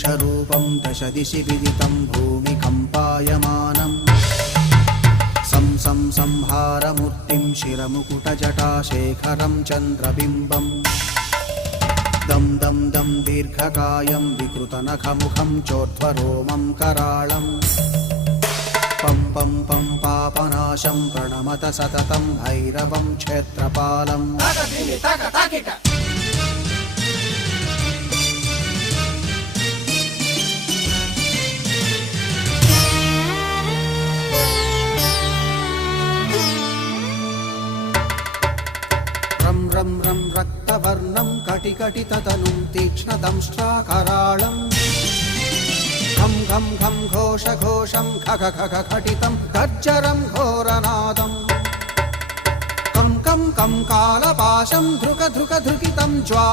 रूक्षरूपं दश दिशि विदितं भूमिकम्पायमानम् संहारमूर्तिं शिरमुकुटजटाशेखरं चन्द्रबिम्बम् दं दं दं दीर्घकायं विकृतनखमुखं चोर्ध्वरोमं कराळम् पं पं पं पापनाशं प्रणमत सततं भैरवं क्षेत्रपालम् रं रं रं रक्तवर्णं कटिकटिततनुं तीक्ष्णदंष्ट्राकराळम् घं घं घं घोषघोषं खग खग खटितं गर्जरं घोरनादम् कं कं कं कालपाशं धृक धृक धृकितं ज्वा